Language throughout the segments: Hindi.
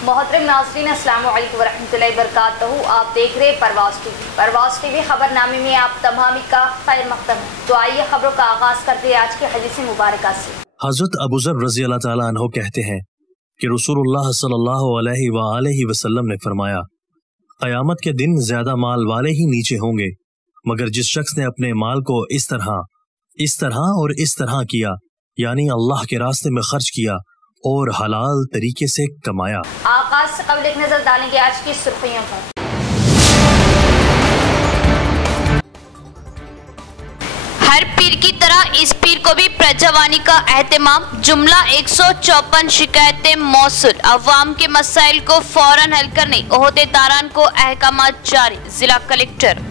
मोहतरम नाज़रीन, अस्सलाम वालेकुम वरहमतुल्लाहि वबरकातुहू। आप देख रहे परवाज़ टीवी खबरनामे में आप तमामी का खैर मक़दम है। तो आइए खबरों का आगाज़ करते हैं आज की हदीस मुबारक से। हज़रत अबू ज़र रज़ी अल्लाह ताला अन्हु कहते हैं कि रसूलुल्लाह सल्लल्लाहु अलैहि वसल्लम ने फरमाया, क़यामत के दिन ज्यादा माल वाले ही नीचे होंगे, मगर जिस शख्स ने अपने माल को इस तरह और इस तरह किया, यानी अल्लाह के रास्ते में खर्च किया और हलाल तरीके से कमाया। आगाज से कबल एक नजर डालेंगे आज की सुर्खियों पर। हर पीर की तरह इस पीर को भी प्रजावानी का एहतमाम। जुमला 154 शिकायतें मौसूल। अवाम के मसाइल को फौरन हल करने ओहदेदारान को अहकामात जारी। जिला कलेक्टर।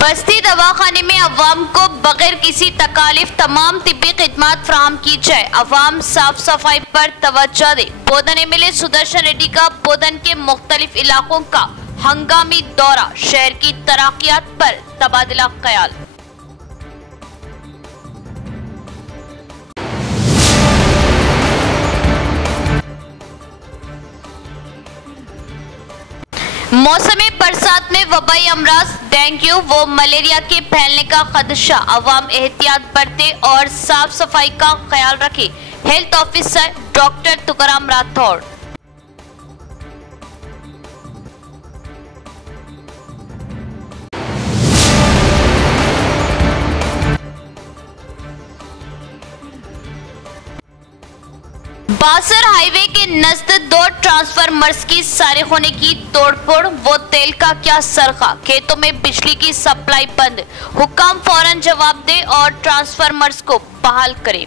बस्ती दवाखाने में अवाम को बगैर किसी तकालीफ तमाम तिब्बी खिदमात फराहम की जाए। अवाम साफ सफाई पर तवज्जो दे। बोधन एमएलए सुदर्शन रेड्डी का बोधन के मुख्तलिफ इलाकों का हंगामी दौरा। शहर की तरक्कियात पर तबादला ख्याल। मौसमी बरसात में वबाई अमराज डेंगू व मलेरिया के फैलने का खदशा। अवाम एहतियात बरते और साफ सफाई का ख्याल रखे। Health officer doctor Tukaram Rathod. Basar highway के नजदीक 2 ट्रांसफार्मर्स की सारिक होने की तोड़फोड़। वो तेल का क्या सरखा। खेतों में बिजली की सप्लाई बंद। हुक्म फौरन जवाब दे और ट्रांसफार्मर्स को बहाल करे।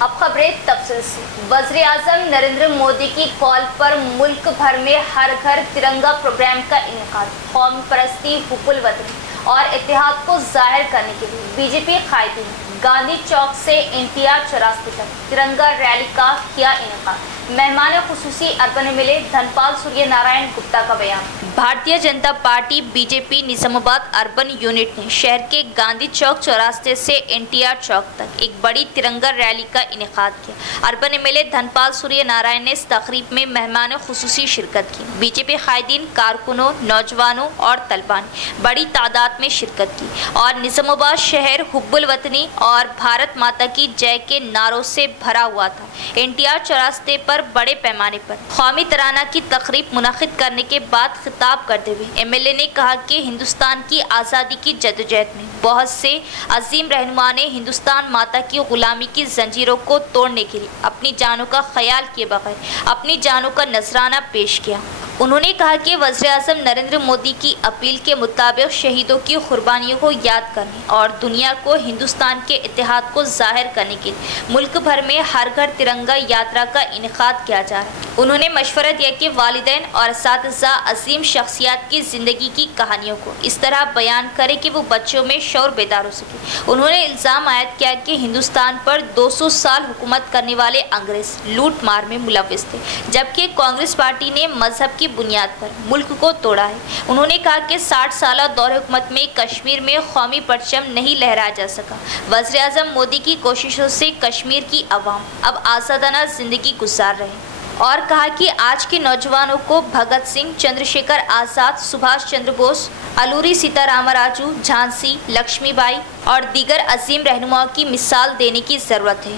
अब खबरें तफसील से। वज़ीर आज़म नरेंद्र मोदी की कॉल पर मुल्क भर में हर घर तिरंगा प्रोग्राम का इनेकाद। कौम परस्ती, हुब्बुल वतन और इत्तेहाद को जाहिर करने के लिए बीजेपी कायदीन गांधी चौक से NTR चौरास्ते तक तिरंगा रैली का किया इनेकाद। मेहमान खुसूसी अर्बन एमएलए धनपाल सूर्य नारायण गुप्ता का बयान। Bharatiya Janata party BJP Nizamabad urban unit ने शहर के गांधी चौक चौरास्ते से NTR चौक तक एक बड़ी तिरंगा रैली का इनेकाद किया। अर्बन एमएलए धनपाल सूर्य नारायण ने इस तकरीब में मेहमान खुसूसी शिरकत की। बीजेपी कायदीन, कारकुनों, नौजवानों और तलबा ने बड़ी तादाद में शिरकत की और निजामाबाद शहर हुब्बुल वतनी और भारत माता की जय के नारों से भरा हुआ था। NTR चौरास्ते पर बड़े पैमाने पर कौमी तराना की तकरीब मुनाकिद करने के बाद खिताब करते हुए एमएलए ने कहा कि हिंदुस्तान की आज़ादी की जद्दोजहद में बहुत से अजीम रहनुमा ने हिंदुस्तान माता की गुलामी की जंजीरों को तोड़ने के लिए अपनी जानों का ख्याल किए बगैर अपनी जानों का नजराना पेश किया। उन्होंने कहा कि वज़ीर आज़म नरेंद्र मोदी की अपील के मुताबिक शहीदों की कुर्बानियों को याद करने और दुनिया को हिंदुस्तान के इत्तेहाद को जाहिर करने के लिए मुल्क भर में हर घर तिरंगा यात्रा का इनेकाद किया जा रहा है। उन्होंने मशवरा दिया कि वालिदैन और असातिज़ा अजीम शख्सियात की ज़िंदगी की कहानियों को इस तरह बयान करें कि वो बच्चों में शौर बेदार हो सके। उन्होंने इल्ज़ाम आयद किया कि हिंदुस्तान पर 200 साल हुकूमत करने वाले अंग्रेज लूट मार में मुलव्विस थे, जबकि कांग्रेस पार्टी ने मजहब की बुनियाद पर मुल्क को तोड़ा है। उन्होंने कहा कि 60 साल दौर हुकूमत में कश्मीर में कौमी परचम नहीं लहराया जा सका। वज़ीर आज़म मोदी की कोशिशों से कश्मीर की अवाम अब आज़ादाना जिंदगी गुजार रहे हैं और कहा कि आज के नौजवानों को भगत सिंह, चंद्रशेखर आज़ाद, सुभाष चंद्र बोस, अलूरी सीतारामराजू, झांसी, लक्ष्मीबाई और दीगर अजीम रहनुमाओं की मिसाल देने की ज़रूरत है।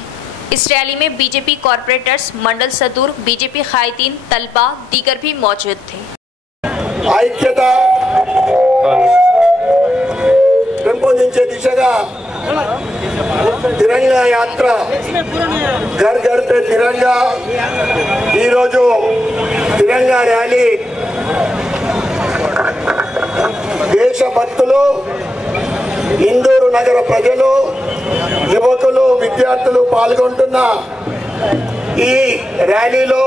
इस रैली में बीजेपी कॉर्पोरेटर्स, मंडल सदूर, बीजेपी कायदीन, तलबा दीगर भी मौजूद थे। ఐక్యత పెంపొందించే దిశగా తిరంగా యాత్ర घर घर पे तिरंगा ఈ రోజు తిరంగా ర్యాలీ దేశభక్తులు, ఇందూరు నగర ప్రజలు, యువకులు, విద్యార్థులు పాల్గొంటున్న ఈ ర్యాలీలో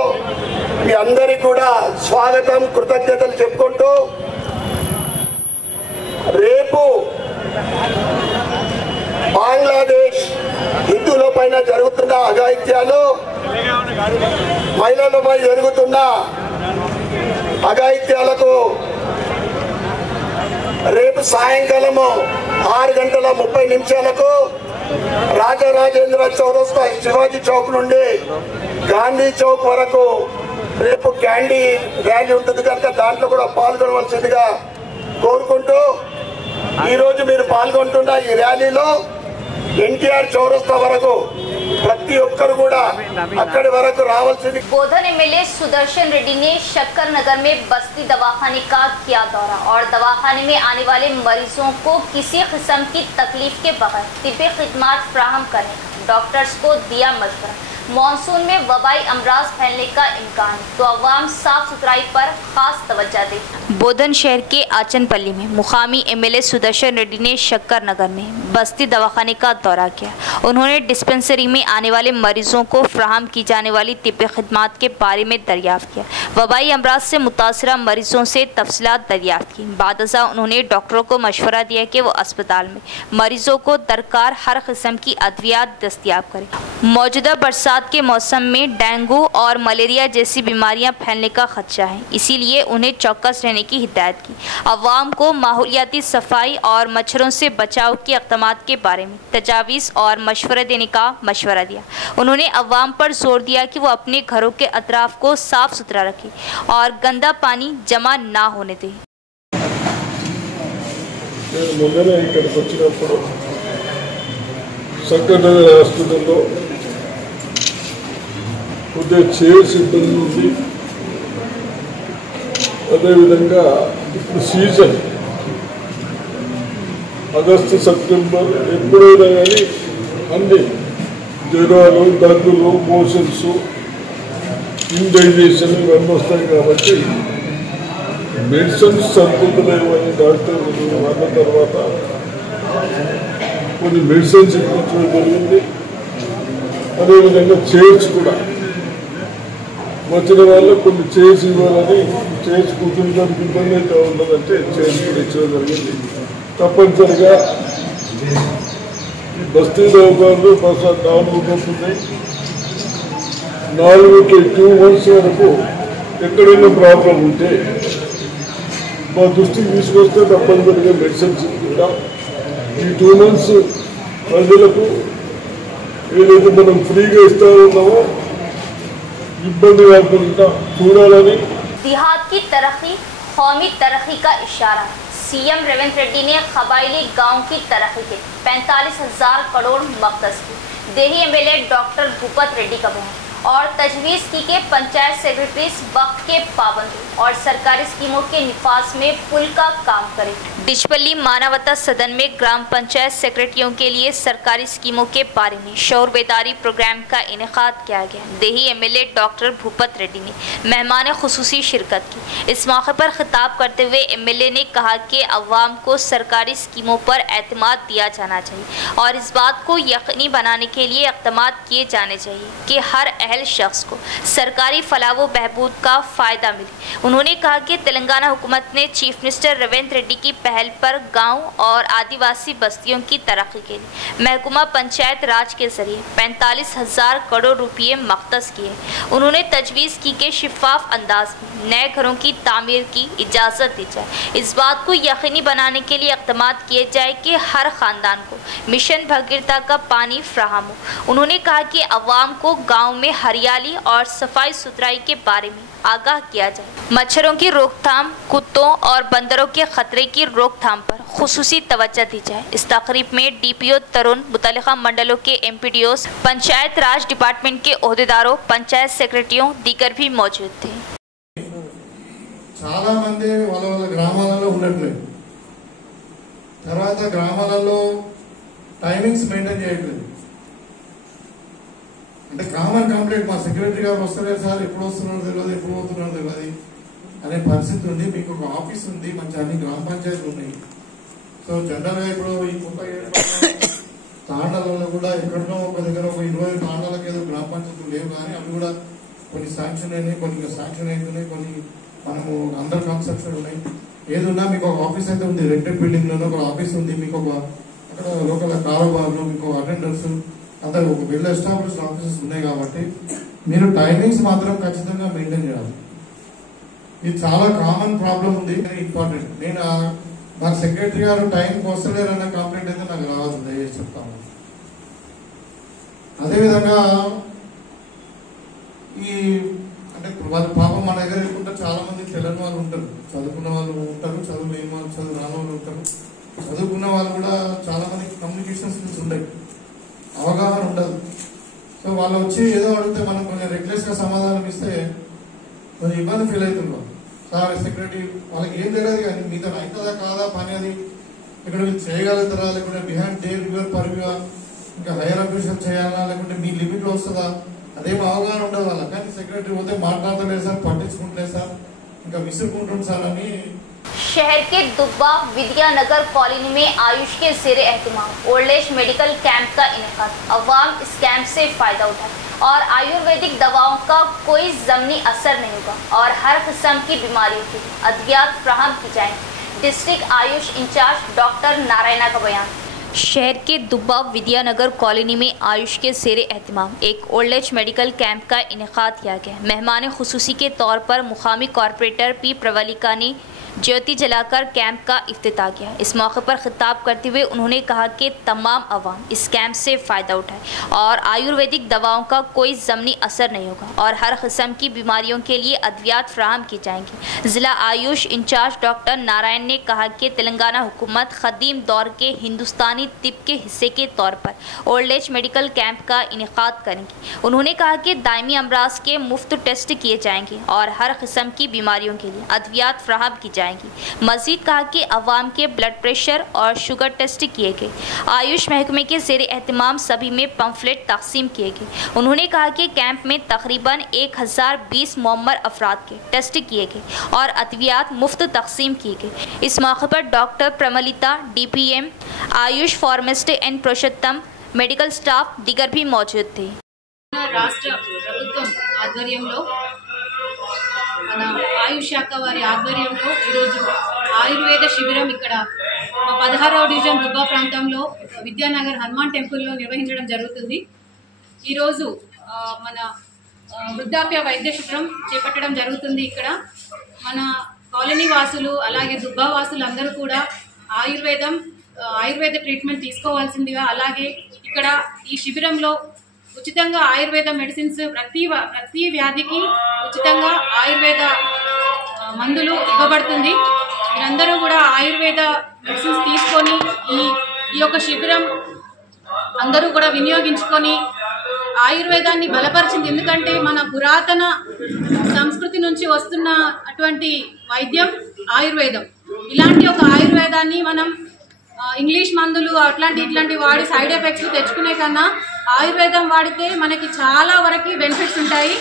మీ అందరికీ కూడా స్వాగతం, కృతజ్ఞతలు చెప్పుకుంటూ రేపు బంగ్లాదేశ్ హిందువుల పైన జరుగుతున్న అఘాయిత్యాలు, మహిళలపై జరుగుతున్న అఘాయిత్యాలకు రేపు సాయంకాలము 6:30 రాజరాజేంద్ర చౌరస్తా శివాజీ చౌక్ నుండి గాంధీ చౌక్ వరకు రేపు క్యాండీ ర్యాలీ ఉంటుంది కనుక దాంట్లో కూడా పాల్గొనవలసిందిగా కోరుకుంటూ, ఈరోజు మీరు పాల్గొంటున్న ఈ ర్యాలీలో ఎన్టీఆర్ చౌరస్తా వరకు प्रति ఒక్కరు కూడా అక్కడి వరకు రావాల్సింది। बोधन एमएलए सुदर्शन रेड्डी ने शक्कर नगर में बस्ती दवाखाने का किया दौरा और दवाखाने में आने वाले मरीजों को किसी किस्म की तकलीफ के बगैर तिब्बी खिदमत फ्राहम करने डॉक्टर्स को दिया मशवरा। मॉनसून में वबाई अमराज फैलने का इम्कान, तो अवाम साफ सुथराई पर खास तवज्जो दे। बोधन शहर के आचनपल्ली में मुकामी एमएलए सुदर्शन रेड्डी ने शक्कर नगर में बस्ती दवाखाने का दौरा किया। उन्होंने डिस्पेंसरी में आने वाले मरीजों को फ्राहम की जाने वाली तिब्बी खिदमत के बारे में दरियाफ्त किया। वबाई अमराज से मुतासरा मरीजों से तफसीलात दरियाफ्त की। बादशाह उन्होंने डॉक्टरों को मशवरा दिया कि वो अस्पताल में मरीजों को दरकार हर किस्म की अद्वियात दस्तियाब करें। मौजूदा बरसात के मौसम में डेंगू और मलेरिया जैसी बीमारियां फैलने का खदशा है, इसीलिए उन्हें चौकस रहने की हिदायत की। अवाम को माहौलियाती सफाई और मच्छरों से बचाव के इक़दामात के बारे में तजावीज़ और मशवरे देने का मशवरा दिया। उन्होंने अवाम पर जोर दिया कि वो अपने घरों के अतराफ को साफ सुथरा रखें और गंदा पानी जमा ना होने दें। కొద్దిగా చైర్స్ ఇబ్బంది ఉంది. అదేవిధంగా ఇప్పుడు సీజన్ ఆగస్టు సెప్టెంబర్ ఎప్పుడైనా కానీ అన్ని జ్వరాలు, దగ్గులు, మోషన్స్, ఇండైజేషన్ ఇవన్నీ వస్తాయి కాబట్టి మెడిసిన్స్ సరిపోతున్నాయని డాక్టర్ అన్న తర్వాత కొన్ని మెడిసిన్స్ ఇప్పించడం జరిగింది. అదేవిధంగా చైర్స్ కూడా వచ్చిన వాళ్ళు కొన్ని చైర్స్ ఇవ్వాలని, చైర్స్ కూర్చుంటానికి ఇబ్బంది అయితే ఉండదంటే చైర్స్ కూడా ఇచ్చడం జరిగింది. తప్పనిసరిగా ఈ బస్తీ దవాఖానలు 4 పోతున్నాయి. 2 months వరకు ఎక్కడైనా ప్రాబ్లం ఉంటే మా దృష్టికి తీసుకొస్తే తప్పనిసరిగా మెడిసిన్స్ ఇస్తుంటాం. ఈ 2 months ప్రజలకు ఏదైతే మనం ఫ్రీగా ఇస్తా ఉన్నామో इब्बंदी लेకుండా చూడాలని। देहात की तरक्की कौमी तरक्की का इशारा। सीएम रेवंत रेड्डी ने कबायली गांव की तरक्की के 45,000 करोड़ मकसद की। देही एमएलए डॉक्टर भूपत रेड्डी का बयान और तजवीज़ की के पंचायत सेक्रेटरीज वक्त के पाबंदी और सरकारी स्कीमों के निफाज में पुल का काम करें। डिचपल्ली मानवता सदन में ग्राम पंचायत सेक्रेटरियों के लिए सरकारी स्कीमों के बारे में शौर बेदारी प्रोग्राम का इनेकाद किया गया। देही एमएलए डॉक्टर भूपत रेड्डी ने मेहमान खुसूसी शिरकत की। इस मौके पर खिताब करते हुए एमएलए ने कहा कि अवाम को सरकारी स्कीमों पर एतमाद दिया जाना चाहिए और इस बात को यकीनी बनाने के लिए इक़दामात किए जाने चाहिए कि हर अहल शख्स को सरकारी फलाह व बहबूद का फ़ायदा मिले। उन्होंने कहा कि तेलंगाना हुकूमत ने चीफ मिनिस्टर रेवंत रेड्डी की पहल पर गांव और आदिवासी बस्तियों की तरक्की के लिए महकमा पंचायत राज के जरिए 45,000 करोड़ रुपये मख्तस किए। उन्होंने तजवीज़ की कि शिफाफ अंदाज में नए घरों की तामीर की इजाज़त दी जाए। इस बात को यकीनी बनाने के लिए इक़दामात किए जाए कि हर ख़ानदान को मिशन भगीरथा का पानी फ्राहम हो। उन्होंने कहा कि अवाम को गाँव में हरियाली और सफाई सुथराई के बारे में आगाह किया जाए। मच्छरों की रोकथाम, कुत्तों और बंदरों के खतरे की रोकथाम पर खुसूसी तवज्जो दी जाए। इस तकरीब में डीपीओ तरुण, मुतल्लिका मंडलों के एमपीडीओ, पंचायत राज डिपार्टमेंट के ओहदेदारों, पंचायत सेक्रेटरियों दीगर भी मौजूद थे। చాలా మంది వాళ్ళ వాళ్ళ గ్రామాలలో ఉండట్లేదు, తర్వాత గ్రామాలలో టైమింగ్స్ మెయింటైన్ చేయట్లేదు. అంటే కామన్ కంప్లైంట్, మా సెక్రటరీ గారు వస్తలేదు సార్, ఎప్పుడు వస్తున్నారో తెలియదు, ఎప్పుడు పోతున్నారో తెలియదు అనే పరిస్థితి ఉంది. మీకు ఒక ఆఫీస్ ఉంది, మంచి అన్ని గ్రామ పంచాయతీలు ఉన్నాయి. సో జనరల్ గా ఇప్పుడు ఈ 37 తాండాలలో కూడా ఎక్కడో ఒక దగ్గర ఒక 20 తాండాలకు ఏదో గ్రామ పంచాయతీలు లేవు, కానీ అవి కూడా కొన్ని శాంక్షన్ అయినాయి, కొన్ని శాంక్షన్ అవుతున్నాయి, కొన్ని మనము అండర్ కన్స్ట్రక్షన్ ఉన్నాయి. ఏదున్నా మీకు ఒక ఆఫీస్ అయితే ఉంది, రెంటెడ్ బిల్డింగ్ లోనే ఒక ఆఫీస్ ఉంది, మీకు ఒక అక్కడ లోకల్ కారోబార్లు ఇంకో అటెండర్స్ అందరు ఒక వెల్ ఎస్టాబ్లిష్డ్ ఆఫీసెస్ ఉన్నాయి కాబట్టి మీరు టైమింగ్స్ మాత్రం ఖచ్చితంగా మెయింటైన్ చేయాలి. ఇది చాలా కామన్ ప్రాబ్లం ఉంది, ఇంపార్టెంట్. నేను నాకు సెక్రటరీ గారు టైంకి వస్తలేరన్న కంప్లైంట్ అయితే నాకు రావద్దు, దయచేసి చెప్తాను. అదేవిధంగా ఈ అంటే వాళ్ళ పాపం మన దగ్గర లేకుండా చాలా మంది తెలియని వాళ్ళు ఉంటారు, చదువుకున్న వాళ్ళు ఉంటారు, చదువు లేని వాళ్ళు, చదువు రాని వాళ్ళు ఉంటారు. చదువుకున్న వాళ్ళు కూడా చాలా మందికి కమ్యూనికేషన్ స్కిల్స్ ఉంటాయి, అవగాహన ఉండదు. సో వాళ్ళు వచ్చి ఏదో అడిగితే మనం కొంచెం రెగ్యులర్స్ గా సమాధానం ఇస్తే కొంచెం ఇబ్బంది ఫీల్ అవుతున్నాం. సార్ సెక్రటరీ వాళ్ళకి ఏం తెలియదు కానీ మీతో అవుతుందా కాదా పని, అది ఇక్కడ మీరు చేయగలుగుతారా, లేకుంటే బిహైండ్ దేర్ యువర్ పర్వ్యూ ఇంకా హైయర్ అఫీషియల్ చేయాలా, లేకుంటే మీ లిమిట్ లో వస్తుందా, అదేం అవగాహన ఉండదు వాళ్ళ. కానీ సెక్రటరీ పోతే మాట్లాడతలేదు సార్, పట్టించుకుంటలేదు సార్, ఇంకా విసురుకుంటుంది సార్ అని. शहर के दुब्बा विद्यानगर कॉलोनी में आयुष के ज़ेरे एहतमाम ओल्ड एज मेडिकल कैंप का इनेकाद। अवाम इस कैंप से फायदा उठाए और आयुर्वेदिक दवाओं का कोई ज़मीनी असर नहीं होगा और हर किस्म की बीमारियों की अद्वियात फ्राहम की जाएंगी। District AYUSH incharge doctor Narayana का बयान। शहर के दुब्बा विद्यानगर कॉलोनी में आयुष के ज़ेरे एहतमाम एक ओल्ड एज मेडिकल कैंप का इनेकाद किया गया। मेहमान खुसूसी के तौर पर मुकामी कॉरपोरेटर पी प्रवलिका ने ज्योति जलाकर कैंप का इफ्तिताह किया। इस मौके पर खिताब करते हुए उन्होंने कहा कि तमाम अवाम इस कैंप से फ़ायदा उठाए और आयुर्वेदिक दवाओं का कोई ज़मीनी असर नहीं होगा और हर किस्म की बीमारियों के लिए अद्वियात फ्राहम की जाएंगी। ज़िला आयुष इंचार्ज डॉक्टर नारायण ने कहा कि तेलंगाना हुकूमत क़दीम दौर के हिंदुस्तानी तिब के हिस्से के तौर पर ओल्ड एज मेडिकल कैंप का इनेकाद करेंगी। उन्होंने कहा कि दायमी अमराज के मुफ्त टेस्ट किए जाएंगे और हर किस्म की बीमारियों के लिए अद्वियात फ्राहम की जाएंगी। मजीद कहा कि अवाम के ब्लड प्रेशर और शुगर टेस्ट किए गए। आयुष महकमे के ज़ेरे एहतमाम सभी में पम्फलेट तकसीम किए गए। उन्होंने कहा कि कैंप में तकरीबन 1020 मुअम्मर अफराद के टेस्ट किए गए और अद्वियात मुफ्त तकसीम किए गए। इस मौके पर doctor Pramlita, DPM Ayush, pharmacist and Purushottam, medical staff दिगर भी मौजूद थे। రాష్ట్ర ప్రభుత్వం ఆధ్వర్యంలో మన ఆయుష్ శాఖ వారి ఆధ్వర్యంలో ఈరోజు ఆయుర్వేద శిబిరం ఇక్కడ మా 16వ డివిజన్ దుబ్బా ప్రాంతంలో విద్యానగర్ హనుమాన్ టెంపుల్లో నిర్వహించడం జరుగుతుంది. ఈరోజు మన వృద్ధాప్య వైద్య శిబిరం చేపట్టడం జరుగుతుంది. ఇక్కడ మన కాలనీ వాసులు అలాగే దుబ్బా వాసులు అందరూ కూడా ఆయుర్వేద ట్రీట్మెంట్ తీసుకోవాల్సిందిగా, అలాగే ఇక్కడ ఈ శిబిరంలో ఉచితంగా ఆయుర్వేద మెడిసిన్స్ ప్రతి వ్యాధికి ఉచితంగా ఆయుర్వేద మందులు ఇవ్వబడుతుంది. మీరందరూ కూడా ఆయుర్వేద మెడిసిన్స్ తీసుకొని ఈ యొక్క శిబిరం అందరూ కూడా వినియోగించుకొని ఆయుర్వేదాన్ని బలపరిచింది. ఎందుకంటే మన పురాతన సంస్కృతి నుంచి వస్తున్న అటువంటి వైద్యం ఆయుర్వేదం. ఇలాంటి ఒక ఆయుర్వేదాన్ని మనం ఇంగ్లీష్ మందులు ఇట్లాంటి వాడి సైడ్ ఎఫెక్ట్స్ తెచ్చుకునే కన్నా आयुर्वेदम वाड़ते मनकी चाला वरकी बेनिफिट्स ఉంటాయి।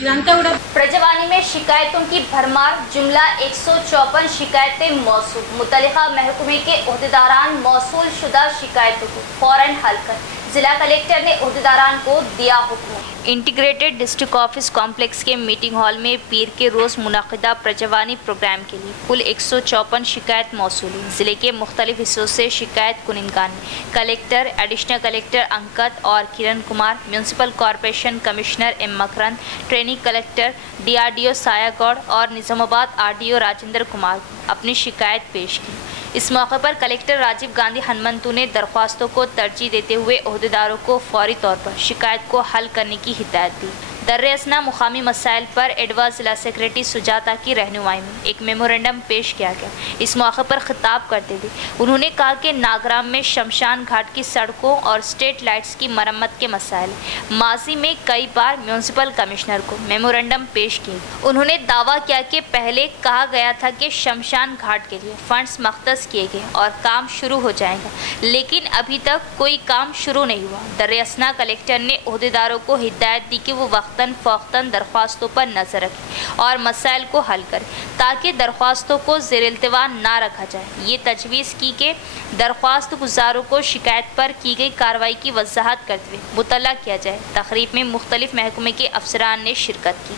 ఇదంతా కూడా प्रजवानी में शिकायतों की भरमार, जुमला 154 शिकायतें मौसूल। मुतल्लिका महकमे के ओहदेदारान मौसूल शुदा शिकायतों को फौरन हल कर जिला कलेक्टर ने ओहदेदारान को दिया हुक्म। इंटीग्रेटेड डिस्ट्रिक्ट ऑफिस कॉम्प्लेक्स के मीटिंग हॉल में पीर के रोज़ मुनाकिदा प्रजवानी प्रोग्राम के लिए कुल 154 शिकायत मौसूल हुई। ज़िले के मुख्तलिफ हिस्सों से शिकायत कुनिंदगान ने कलेक्टर, एडिशनल कलेक्टर अंकत और Kiran Kumar, municipal corporation commissioner M Makarand, training collector DRDO Sayagoud और निज़ामाबाद RDO राजेंद्र कुमार को अपनी शिकायत पेश की। इस मौके पर कलेक्टर राजीव गांधी हनुमंतु ने दरख्वास्तों को तरजीह देते हुए ओहदेदारों को फौरी तौर पर शिकायत को हल करने की हिदायत दी। दर्रे-असना मुकामी मसाइल पर एडवा जिला सेक्रेटरी सुजाता की रहनुमाई में एक मेमोरेंडम पेश किया गया। इस मौके पर खिताब करते हुए उन्होंने कहा कि नागराम में शमशान घाट की सड़कों और स्ट्रीट लाइट्स की मरम्मत के मसाइल माजी में कई बार म्यूनसिपल कमिश्नर को मेमोरेंडम पेश किए। उन्होंने दावा किया कि पहले कहा गया था कि शमशान घाट के लिए फंड्स मख्तस किए गए और काम शुरू हो जाएगा, लेकिन अभी तक कोई काम शुरू नहीं हुआ। दर्रे-असना कलेक्टर ने ओहदेदारों को हिदायत दी कि वो फ़ौक़तन दरख्वास्तों पर नज़र रखें और मसाइल को हल करें ताकि दरख्वास्तों को ज़ेर-इल्तिवा ना रखा जाए। ये तजवीज़ की कि दरख्वास्त गुजारों को शिकायत पर की गई कार्रवाई की वजाहत करते हुए मुतल्ला किया जाए। तकरीब में मुख्तलिफ महकमे के अफसरान ने शिरकत की।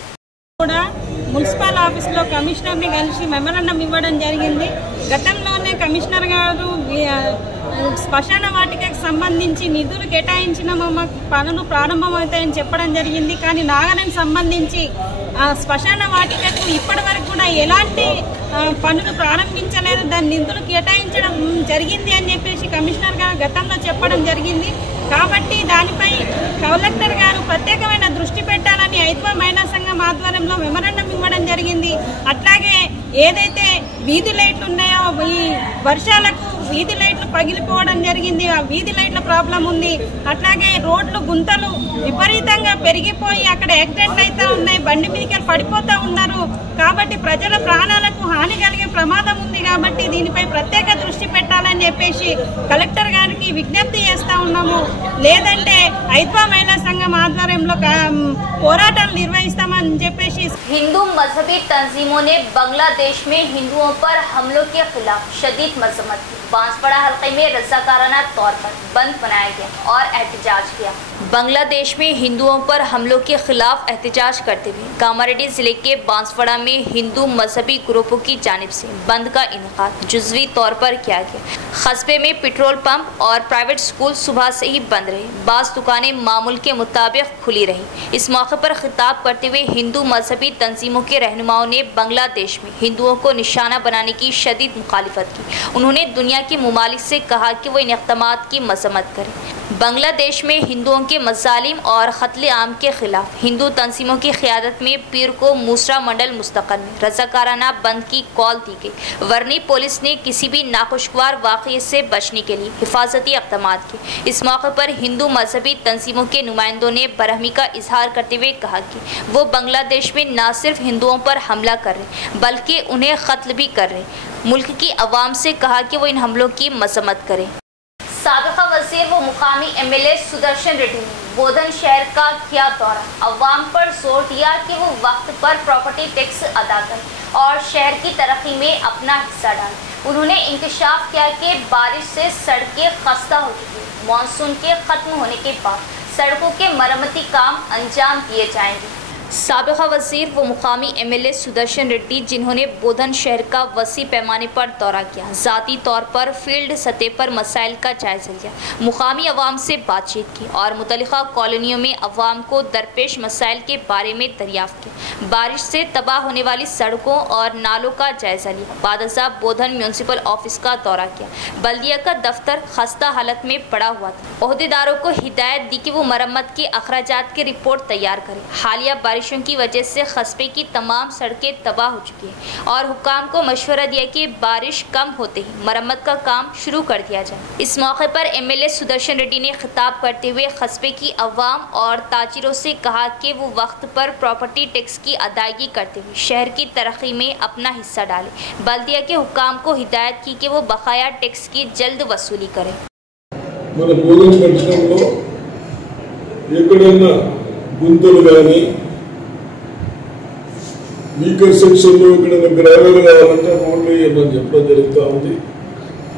మున్సిపల్ ఆఫీస్లో కమిషనర్ని కలిసి మెమరాండం ఇవ్వడం జరిగింది। గతంలోనే కమిషనర్ గారు శ్మశాన వాటికకు సంబంధించి నిధులు కేటాయించిన పనులు ప్రారంభమవుతాయని చెప్పడం జరిగింది. కానీ నాగరికి సంబంధించి శ్మశాన వాటికకు ఇప్పటి వరకు కూడా ఎలాంటి పనులు ప్రారంభించలేదు. దాని నిధులు కేటాయించడం జరిగింది అని చెప్పేసి కమిషనర్ గారు గతంలో చెప్పడం జరిగింది. కాబట్టి దానిపై కలెక్టర్ గారు ప్రత్యేకమైన దృష్టి పెట్టాలని ఐద్వా మహిళా సంఘం ఆధ్వర్యంలో మెమరాండం ఇవ్వడం జరిగింది. అట్లాగే ఏదైతే వీధి లైట్లు ఉన్నాయో ఈ వర్షాలకు వీధి లైట్లు పగిలిపోవడం జరిగింది. ఆ వీధి లైట్ల ప్రాబ్లం ఉంది. అట్లాగే రోడ్లు గుంతలు విపరీతంగా పెరిగిపోయి అక్కడ యాక్సిడెంట్లు అయితే ఉన్నాయి, బండి మీదకి పడిపోతూ ఉన్నారు. కాబట్టి ప్రజల ప్రాణాలకు హాని కలిగే ప్రమాదం ఉంది. కాబట్టి దీనిపై ప్రత్యేక దృష్టి పెట్టాలని చెప్పేసి కలెక్టర్ గారికి విజ్ఞప్తి చేస్తా ఉన్నాము. లేదంటే ఐద్వా మహిళా సంఘం ఆధ్వర్యంలో పోరాటాలు నిర్వహిస్తామని చెప్పేసి हिंदू मजहबी तंजीमों ने बांग्लादेश में हिंदुओं पर हमलों के खिलाफ शदीद मजम्मत की। बांसवाड़ा हल्के में रजाकाराना तौर पर बंद बनाया गया और एहतजाज किया। बांग्लादेश में हिंदुओं पर हमलों के खिलाफ एहतजाज करते हुए कामारेड्डी जिले के बांसवाड़ा में हिंदू मजहबी ग्रुपों की जानिब से बंद का इनेकाद जुज़वी तौर पर किया गया। कस्बे में पेट्रोल पंप और प्राइवेट स्कूल सुबह से ही बंद रहे। बाज़ दुकानें मामूल के मुताबिक खुली रही। इस मौके पर खिताब करते हुए हिंदू मजहबी तंजीमों के रहनुमाओं ने बांग्लादेश में हिंदुओं को निशाना बनाने की शदीद मुखालिफत की। उन्होंने दुनिया के ममालिक से कहा कि वो इन इक़दामात की मजम्मत करें। बांग्लादेश में हिंदुओं के मज़ालिम और क़त्ल आम के खिलाफ हिंदू तंजीमों की क़यादत में पीर को मूसरा मंडल मुस्तक़ल में रज़ाकाराना बंद की कॉल दी गई। वर्नी पुलिस ने किसी भी नाखुशगवार वाक़ये से बचने के लिए हिफाजती इक़दामात किए। इस मौके पर हिंदू मजहबी तंजीमों के नुमाइंदों ने बरहमी का इजहार करते हुए कहा कि वो बांग्लादेश में न सिर्फ हिंदुओं पर हमला कर रहे बल्कि उन्हें क़त्ल भी कर रहे। मुल्क की अवाम से कहा कि वो इन हमलों की मजम्मत करें। साबिक़ा वज़ीर व मुकामी MLA सुदर्शन रेड्डी ने बोधन शहर का किया दौरा। अवाम पर जोर दिया कि वो वक्त पर प्रॉपर्टी टैक्स अदा करें और शहर की तरक्की में अपना हिस्सा डालें। उन्होंने इंकशाफ किया कि बारिश से सड़कें खस्ता हो चुकी हैं। मानसून के ख़त्म होने के बाद सड़कों के मरम्मती काम अंजाम दिए जाएंगे। साबिक़ा वज़ीर व मुकामी MLA सुदर्शन रेड्डी जिन्होंने बोधन शहर का वसी पैमाने पर दौरा किया, ज़ाती तौर पर फील्ड सतह पर मसाइल का जायज़ा लिया, मुकामी अवाम से बातचीत की और मुतल्लिक़ा कॉलोनियों में अवाम को दरपेश मसाइल के बारे में दरियाफ़्त की। बारिश से तबाह होने वाली सड़कों और नालों का जायज़ा लिया। बादशाह बोधन म्यूनसिपल ऑफिस का दौरा किया। बल्दिया का दफ्तर खस्ता हालत में पड़ा हुआ था। ओहदेदारों को हिदायत दी कि वो मरम्मत के अखराजात की रिपोर्ट तैयार करें। हालिया बारिशों की वजह से कस्बे की तमाम सड़कें तबाह हो चुकी हैं और हुक्काम को मशवरा दिया कि बारिश कम होते ही मरम्मत का काम शुरू कर दिया जाए। इस मौके पर MLA सुदर्शन रेड्डी ने खिताब करते हुए कस्बे की अवाम और ताजिरों से कहा कि वो वक्त पर प्रॉपर्टी टैक्स की अदायगी करते हुए शहर की तरक्की में अपना हिस्सा डालें। बल्दिया के हुक्काम को हिदायत की कि वो बकाया टैक्स की जल्द वसूली करें। వీకర్ సెక్షన్లో ఇక్కడ గ్రావెల్ కావాలంటే రోడ్లు వేయమని చెప్పడం జరుగుతూ ఉంది.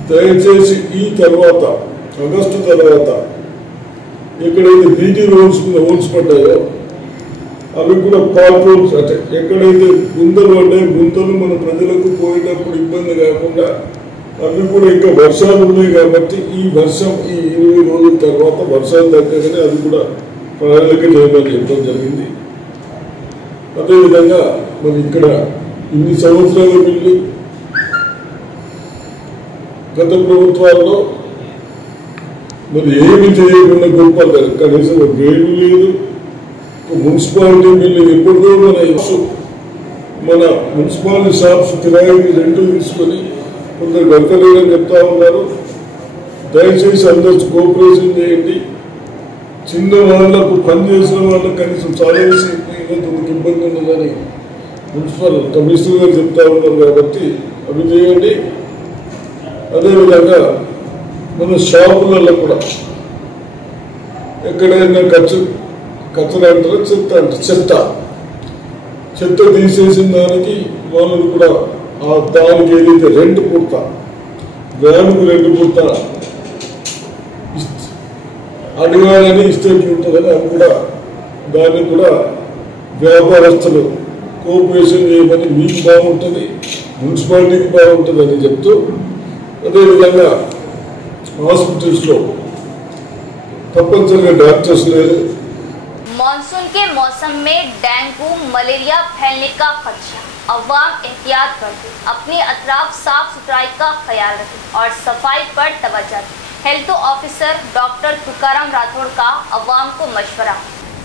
దయచేసి ఈ తర్వాత ఆగస్టు తర్వాత ఎక్కడైతే బీటీ రోడ్స్ పడ్డాయో అవి కూడా పార్క్ రోడ్స్ అంటే ఎక్కడైతే గుంతలు పడ్డాయో గుంతలు మన ప్రజలకు పోయేటప్పుడు ఇబ్బంది కాకుండా అవి కూడా ఇంకా వర్షాలు ఉన్నాయి కాబట్టి ఈ వర్షం ఈ 20 రోజుల తర్వాత వర్షాలు తగ్గగానే అది కూడా ప్రణాళిక చేయమని చెప్పడం జరిగింది. అదేవిధంగా మరి ఇక్కడ ఇన్ని సంవత్సరాల వెళ్ళి గత ప్రభుత్వాల్లో మరి ఏమి చేయకుండా గొప్ప కనీసం ఒక గేటు లేదు, మున్సిపాలిటీ బిల్లు ఎప్పుడో మన మున్సిపాలిటీ షాప్స్ కిరాయికి రెంట్లు తీసుకొని కొందరు గడతలేదని చెప్తా ఉన్నారు. దయచేసి అందరూ కోఆపరేషన్ చేయండి. చిన్న వాళ్ళకు పనిచేసిన వాళ్ళకు కనీసం చాలా ఇబ్బంది ఉన్నదని మున్సిపల్ కమిషనర్ గారు చెప్తా ఉన్నారు కాబట్టి అవి చేయండి. అదేవిధంగా మన షాపులలో కూడా ఎక్కడైనా కచ్చర అంటారా చెత్త తీసేసిన దానికి వాళ్ళు కూడా దానికి ఏదైతే రెంట్ పూర్తా వ్యాన్కు రెంట్ పూర్తా అడగాలని ఇస్తే ఉంటుందని అది కూడా దాన్ని కూడా వ్యాపారస్తులు కోఆపరేషన్ చేయమని మీకు బాగుంటుంది, మున్సిపాలిటీకి బాగుంటుంది అని చెప్తూ అదేవిధంగా హాస్పిటల్స్లో తప్పనిసరిగా డాక్టర్స్ లేరు. मानसून के मौसम में डेंगू मलेरिया फैलने का खदशा, अवाम एहतियात बरतें, अपने अतराफ साफ सुथराई का ख्याल रखें और सफाई पर तवज्जो दें। Health officer doctor Tukaram Rathore का अवाम को मशवरा।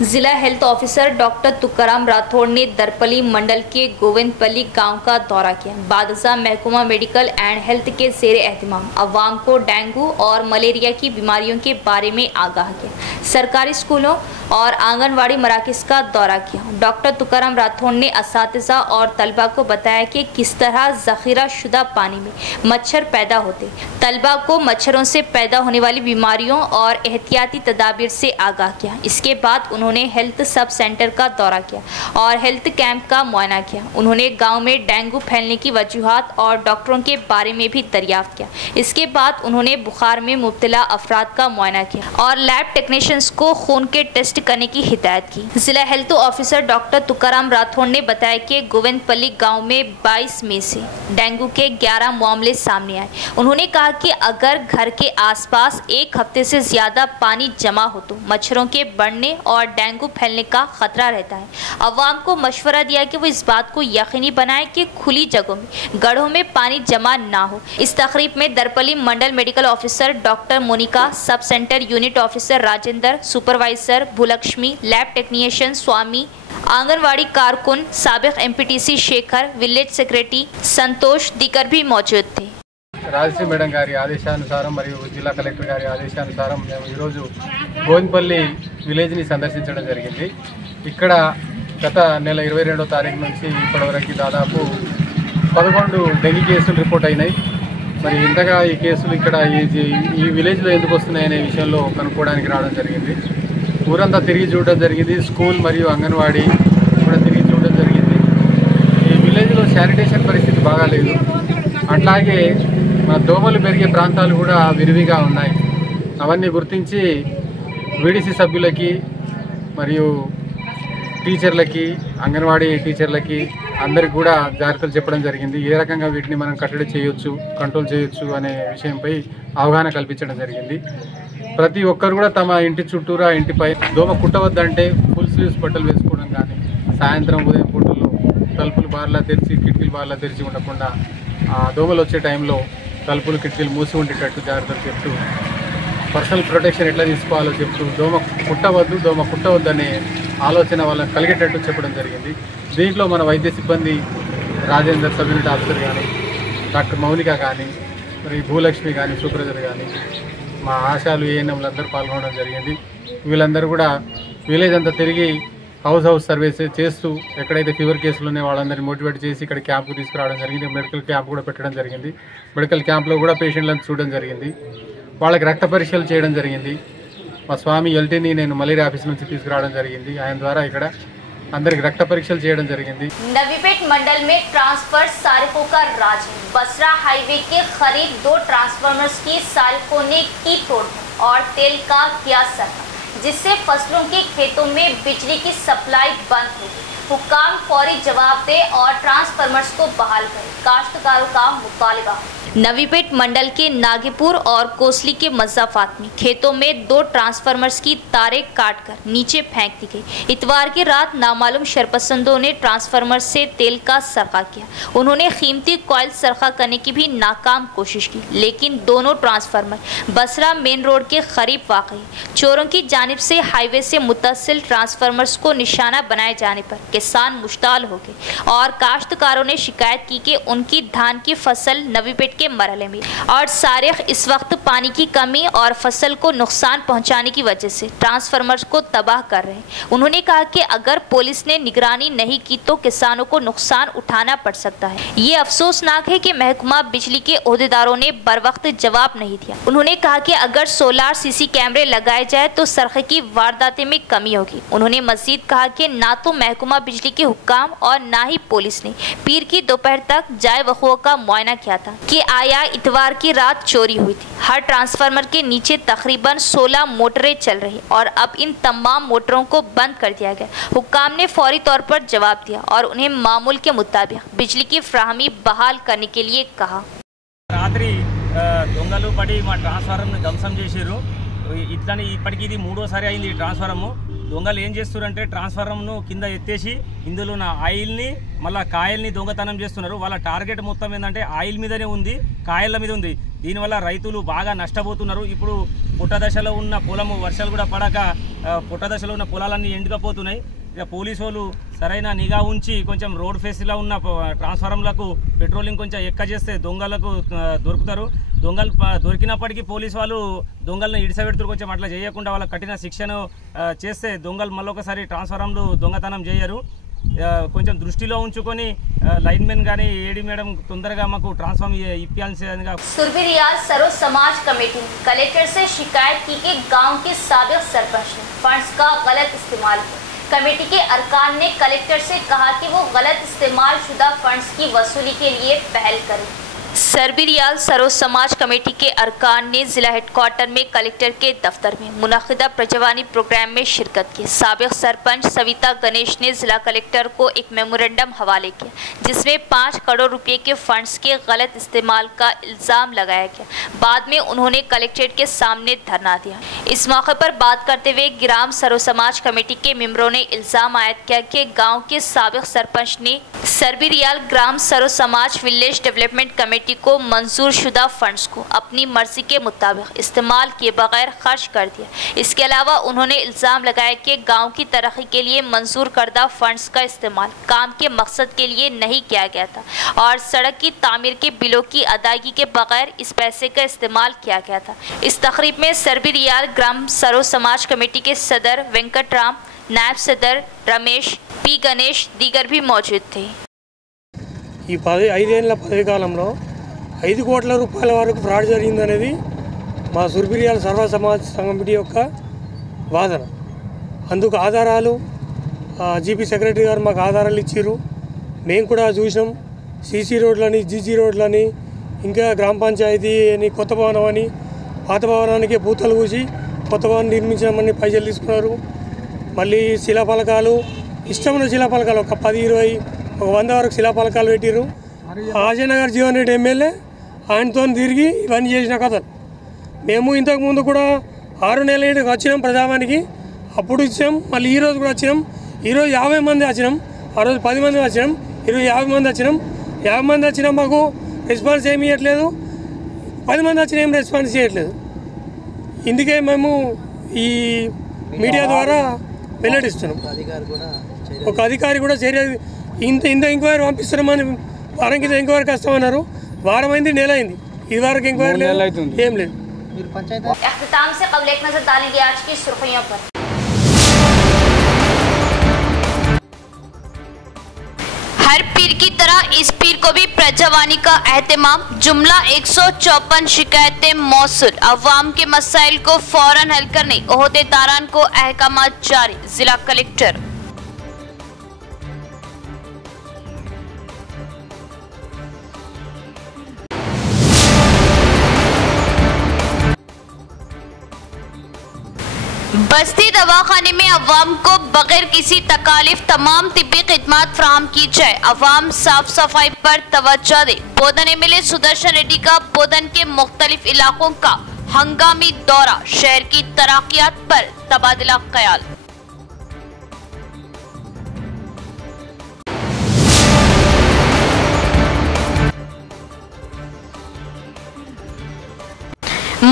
जिला health officer doctor Tukaram Rathore ने दरपली मंडल के गोविंदपल्ली गांव का दौरा किया। बादशाह महकमा मेडिकल एंड हेल्थ के ज़ेरे एहतमाम अवाम को डेंगू और मलेरिया की बीमारियों के बारे में आगाह किया। सरकारी स्कूलों और आंगनवाड़ी मराकज़ का दौरा किया। डॉक्टर तुकाराम राठौड़ ने असातिज़ा और तलबा को बताया कि किस तरह ज़ख़ीरा शुदा पानी में मच्छर पैदा होते, तलबा को मच्छरों से पैदा होने वाली बीमारियों और एहतियाती तदाबीर से आगाह किया। इसके बाद उन्होंने हेल्थ सब सेंटर का दौरा किया और हेल्थ कैंप का मुआयना किया। उन्होंने गांव में डेंगू फैलने की वजूहात और डॉक्टरों के बारे में भी दरियाफ्त किया। इसके बाद उन्होंने बुखार में मुब्तला अफराद का मुआयना किया और लैब टेक्नीशियंस को खून के टेस्ट करने की हिदायत की। जिला health officer doctor Tukaram Rathore ने बताया कि गोविंदपल्ली गांव में 22 मई से डेंगू के 11 मामले सामने आए। उन्होंने कहा कि अगर घर के आसपास एक हफ्ते से ज्यादा पानी जमा हो तो मच्छरों के बढ़ने और डेंगू फैलने का खतरा रहता है। अवाम को मशवरा दिया कि वो इस बात को यकीनी बनाए कि खुली जगहों में गढ़ों में पानी जमा ना हो। इस तकरीब में Darpalli mandal medical officer doctor Monica, sub centre unit officer Rajendra, supervisor Bhulakshmi, lab technician Swamy, anganwadi कारकुन, साबिक MPTC Shekhar, village secretary Santosh दीगर भी मौजूद थे। రాజశ్రీ మేడం గారి ఆదేశానుసారం మరియు జిల్లా కలెక్టర్ గారి ఆదేశానుసారం మేము ఈరోజు గోవిందపల్లి విలేజ్ని సందర్శించడం జరిగింది. ఇక్కడ గత నెల 22వ తారీఖు నుంచి ఇప్పటివరకు దాదాపు 11 డెంగీ కేసులు రిపోర్ట్ అయినాయి. మరి ఇంతగా ఈ కేసులు ఇక్కడ ఈ విలేజ్లో ఎందుకు వస్తున్నాయనే విషయంలో కనుక్కోవడానికి రావడం జరిగింది. ఊరంతా తిరిగి చూడడం జరిగింది. స్కూల్ మరియు అంగన్వాడీ కూడా తిరిగి చూడడం జరిగింది. ఈ విలేజ్లో శానిటేషన్ పరిస్థితి బాగాలేదు. అట్లాగే మన దోమలు పెరిగే ప్రాంతాలు కూడా విరివిగా ఉన్నాయి. అవన్నీ గుర్తించి వీడీసీ సభ్యులకి మరియు టీచర్లకి, అంగన్వాడీ టీచర్లకి అందరికి కూడా జాగ్రత్తలు చెప్పడం జరిగింది. ఏ రకంగా వీటిని మనం కట్టడి చేయొచ్చు, కంట్రోల్ చేయొచ్చు అనే విషయంపై అవగాహన కల్పించడం జరిగింది. ప్రతి ఒక్కరు కూడా తమ ఇంటి చుట్టూరా, ఇంటిపై దోమ కుట్టవద్దంటే ఫుల్ స్లీవ్స్ బట్టలు వేసుకోవడం కానీ, సాయంత్రం ఉదయం పూటల్లో తలుపులు బార్లా తెరిచి, కిటికీలు బార్లా తెరిచి ఉండకుండా దోమలు వచ్చే టైంలో తలుపులు, కిటికీలు మూసి ఉండేటట్టు జాగ్రత్తలు చెప్తూ, పర్సనల్ ప్రొటెక్షన్ ఎట్లా తీసుకోవాలో చెప్తూ, దోమ కుట్టవద్దు అనే ఆలోచన వాళ్ళకి కలిగేటట్టు చెప్పడం జరిగింది. దీంట్లో మన వైద్య సిబ్బంది రాజేందర్, సబ్ యూనిట్ ఆఫీసర్ కానీ, డాక్టర్ మౌనిక కానీ, మరి భూలక్ష్మి కానీ, సూపర్వైజర్ కానీ, మా ఆశాలు, ఏఎన్ఎంలు అందరూ పాల్గొనడం జరిగింది. వీళ్ళందరూ కూడా విలేజ్ అంతా తిరిగి హౌస్ సర్వే చేస్తూ ఎక్కడైతే ఫీవర్ కేసులు ఉన్నాయో వాళ్ళందరినీ మోటివేట్ చేసి ఇక్కడ క్యాంప్కు తీసుకురావడం జరిగింది. మెడికల్ క్యాంప్ కూడా పెట్టడం జరిగింది. మెడికల్ క్యాంప్లో కూడా పేషెంట్లను చూడడం జరిగింది. వాళ్ళకి రక్త పరీక్షలు చేయడం జరిగింది. మా స్వామి ఎల్టీని నేను మలేరియా ఆఫీస్ నుంచి తీసుకురావడం జరిగింది. ఆయన ద్వారా ఇక్కడ అందరికి రక్త పరీక్షలు చేయడం జరిగింది. नवीपेट मंडल में ट्रांसफर सारिकों का राज है। बसरा हाईवे के करीब 2 ट्रांसफार्मर्स की सारिकों ने की तोड़ और तेल का किया सरका, जिससे फसलों के खेतों में बिजली की सप्लाई बंद हो गई। हुक्काम फौरी जवाब दे और ट्रांसफार्मर्स को बहाल करें, काश्तकारों का मुतालबा। नवीपेट मंडल के नागेपुर और कोसली के मज़ाफात में खेतों में 2 ट्रांसफार्मर्स की तारें काटकर नीचे फेंक दी गई। इतवार की रात नामालूम शरपसंदों ने ट्रांसफार्मर से तेल का सरका किया। उन्होंने कीमती कॉइल सरका करने की भी नाकाम कोशिश की, लेकिन दोनों ट्रांसफार्मर बसरा मेन रोड के करीब वाक़ई। चोरों की जानिब से हाईवे से मुत्तसिल ट्रांसफार्मर्स को निशाना बनाए जाने पर किसान मुश्ताल हो गए और काश्तकारों ने शिकायत की कि उनकी धान की फसल नवीपेट के मरहले में और सारिख इस वक्त पानी की कमी और फसल को नुकसान पहुंचाने की वजह से ट्रांसफार्मर्स को तबाह कर रहे हैं। उन्होंने कहा कि अगर पुलिस ने निगरानी नहीं की तो किसानों को नुकसान उठाना पड़ सकता है। ये अफसोसनाक है कि महकमा बिजली के ओहदेदारों ने बर वक्त जवाब नहीं दिया। उन्होंने कहा कि अगर सोलार सीसी कैमरे लगाए जाए तो सरखे की वारदातें में कमी होगी। उन्होंने मजीद कहा कि ना तो महकमा बिजली के हुक्काम और ना ही पुलिस ने पीर की दोपहर तक जाए वक़ुआ का मुआयना किया था कि आया इतवार की रात चोरी हुई थी। हर ट्रांसफार्मर के नीचे तकरीबन 16 मोटरें चल रही और अब इन तमाम मोटरों को बंद कर दिया गया। हुक्काम ने फौरी तौर पर जवाब दिया और उन्हें मामूल के मुताबिक बिजली की फ्राहमी बहाल करने के लिए कहा। रात्रि దొంగలు పడి మా ట్రాన్స్ఫార్మర్ని ధ్వంసం చేసారు. ఇట్లని ఇప్పటికీ ఇది 3వసారి అయింది ఈ ట్రాన్స్ఫార్మర్. దొంగలు ఏం చేస్తున్నారంటే ట్రాన్స్ఫార్మర్ను కింద ఎత్తేసి ఇందులో ఉన్న ఆయిల్ని మళ్ళీ కాయల్ని దొంగతనం చేస్తున్నారు. వాళ్ళ టార్గెట్ మొత్తం ఏంటంటే ఆయిల్ మీదనే ఉంది, కాయల మీద ఉంది. దీనివల్ల రైతులు బాగా నష్టపోతున్నారు. ఇప్పుడు పుట్టదశలో ఉన్న పొలము వర్షాలు కూడా పడక పుట్టదశలో ఉన్న పొలాలన్నీ ఎండుకపోతున్నాయి. ఇక పోలీసు వాళ్ళు సరైన నిఘా ఉంచి కొంచెం రోడ్ ఫేస్లో ఉన్న ట్రాన్స్ఫార్మర్లకు పెట్రోలింగ్ కొంచెం చేస్తే దొంగలకు దొరుకుతారు. దొంగలు దొరికినప్పటికీ పోలీసు వాళ్ళు దొంగలను ఇడిసబెడుతున్నారు. కొంచెం అట్లా చేయకుండా వాళ్ళ కఠిన శిక్షను చేస్తే దొంగలు మళ్ళొకసారి ట్రాన్స్ఫార్మర్లు దొంగతనం చేయరు. కొంచెం దృష్టిలో ఉంచుకొని लाइनमैन गानी एडी मैडम तొందరగా మాకు ట్రాన్స్ఫార్మ్ ఇప్పించాల్సిందిగా सुरबी-रियाज सरो समाज कमेटी ने कलेक्टर से शिकायत की कि गांव के साबिक सरपंच ने फंड्स का गलत इस्तेमाल किया। कमेटी के अरकान ने कलेक्टर से कहा कि वो गलत इस्तेमाल शुदा फंड्स की वसूली के लिए पहल करें। सुरबी-रियाज सरो समाज कमेटी के अरकान ने जिला हेडक्वार्टर में कलेक्टर के दफ्तर में मुनाकिदा प्रजवानी प्रोग्राम में शिरकत की। साबिक सरपंच सविता गणेश ने जिला कलेक्टर को एक मेमोरेंडम हवाले किया जिसमें 5 करोड़ रुपए के फंड्स के गलत इस्तेमाल का इल्ज़ाम लगाया गया। बाद में उन्होंने कलेक्ट्रेट के सामने धरना दिया। इस मौके पर बात करते हुए ग्राम सरो समाज कमेटी के मेंबरों ने इल्ज़ाम आयद किया कि गाँव के साबिक सरपंच ने सुरबी-रियाज ग्राम सरो समाज विलेज डेवलपमेंट कमेटी को मंजूर शुदा फंड्स को अपनी मर्जी के मुताबिक इस्तेमाल किए बगैर खर्च कर दिया। इसके अलावा उन्होंने इल्ज़ाम लगाया कि गांव की तरक्की के लिए मंजूर करदा फंड्स का इस्तेमाल काम के मकसद के लिए नहीं किया गया था और सड़क की तामीर के बिलों की अदायगी के बगैर इस पैसे का इस्तेमाल किया गया था। इस तकरीब में सुरबी-रियाज ग्राम सरो समाज कमेटी के सदर वेंकटराम, नायब सदर रमेश, पी गणेश दीगर भी मौजूद थे। ఈ 5 ఏళ్ల పదవి కాలంలో 5 కోట్ల రూపాయల వరకు ఫ్రాడ్ జరిగిందనేది మా సురబి-రియాజ్ సర్వ సమాజ్ కమిటీ యొక్క వాదన. అందుకు ఆధారాలు జీపీ సెక్రటరీ గారు మాకు ఆధారాలు ఇచ్చారు. మేము కూడా చూసినాం. సీసీ రోడ్లని, జీజీ రోడ్లని, ఇంకా గ్రామ పంచాయతీ అని, కొత్త భవనం అని, పాత భవనానికి పూతలు పూసి కొత్త భవనం నిర్మించామని పైసలు తీసుకున్నారు. మళ్ళీ శిలాఫలకాలు, ఇష్టమైన శిలాఫలకాలు ఒక 10, 20, ఒక 100 వరకు శిలాఫలకాలు పెట్టిరు. అజయనగర్ జీవన్ రెడ్డి ఎమ్మెల్యే ఆయనతో తిరిగి ఇవన్నీ చేసిన కథలు. మేము ఇంతకుముందు కూడా 6 నెలలు వచ్చినాం ప్రజావానికి, అప్పుడు ఇచ్చాం. మళ్ళీ ఈరోజు కూడా వచ్చినాం. ఈరోజు 50 మంది వచ్చినాం. ఆ రోజు 10 మంది వచ్చినాం. ఈరోజు 50 మంది వచ్చినాం. 50 మంది వచ్చినా మాకు రెస్పాన్స్ ఏమి ఇవ్వట్లేదు. 10 మంది వచ్చినా ఏం రెస్పాన్స్ చేయట్లేదు. ఇందుకే మేము ఈ మీడియా ద్వారా వెల్లడిస్తున్నాం. ఒక అధికారి కూడా చర్య ఇంత ఎంక్వైరీ పంపిస్తున్నామని వారం కింద ఎంక్వైరీకి వస్తామన్నారు. వారం అయింది, నెల అయింది, ఇది వరకు ఎంక్వైరీ లేదు, ఏం లేదు. इख्तिताम से कबल एक नजर डालेंगे आज की सुर्खियों पर। हर पीर की तरह इस पीर को भी प्रजवानी का एहतमाम। जुमला 154 शिकायतें मौसूल। अवाम के मसाइल को फौरन हल करने ओहदेदारान को अहकामात जारी। जिला कलेक्टर। बस्ती दवाखाने में अवाम को बगैर किसी तकालीफ तमाम तिब्बी खिदमात फराहम की जाए। अवाम साफ सफाई पर तवज्जो दे। बोधन एमएलए सुदर्शन रेड्डी का बोधन के मुख्तलिफ इलाकों का हंगामी दौरा। शहर की तरक्कियात पर तबादला ख्याल।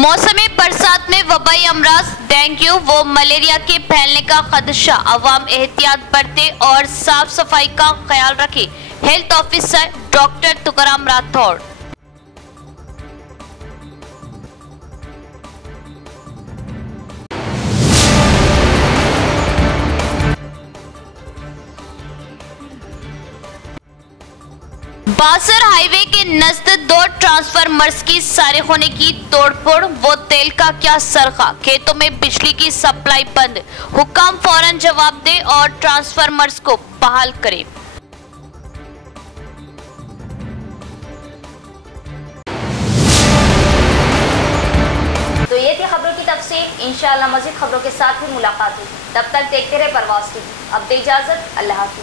मौसम बरसात में वबाई अमराज, डेंगू व मलेरिया के फैलने का खदशा। अवाम एहतियात बरते और साफ सफाई का ख्याल रखे। Health officer doctor Tukaram Rathod. Basar highway के नजदीक 2 ट्रांसफार्मर्स की सारिक होने की तोड़फोड़ वो तेल का क्या सरखा। खेतों में बिजली की सप्लाई बंद। हुक्म फौरन जवाब दे और ट्रांसफार्मर्स को बहाल करे। तो ये थी खबरों की तफसील। इंशाअल्लाह मज़ीद खबरों के साथ ही मुलाकात होगी। तब तक देखते रहे परवाज़ टीवी। अब दे इजाजत, अल्लाह हाफ़िज़।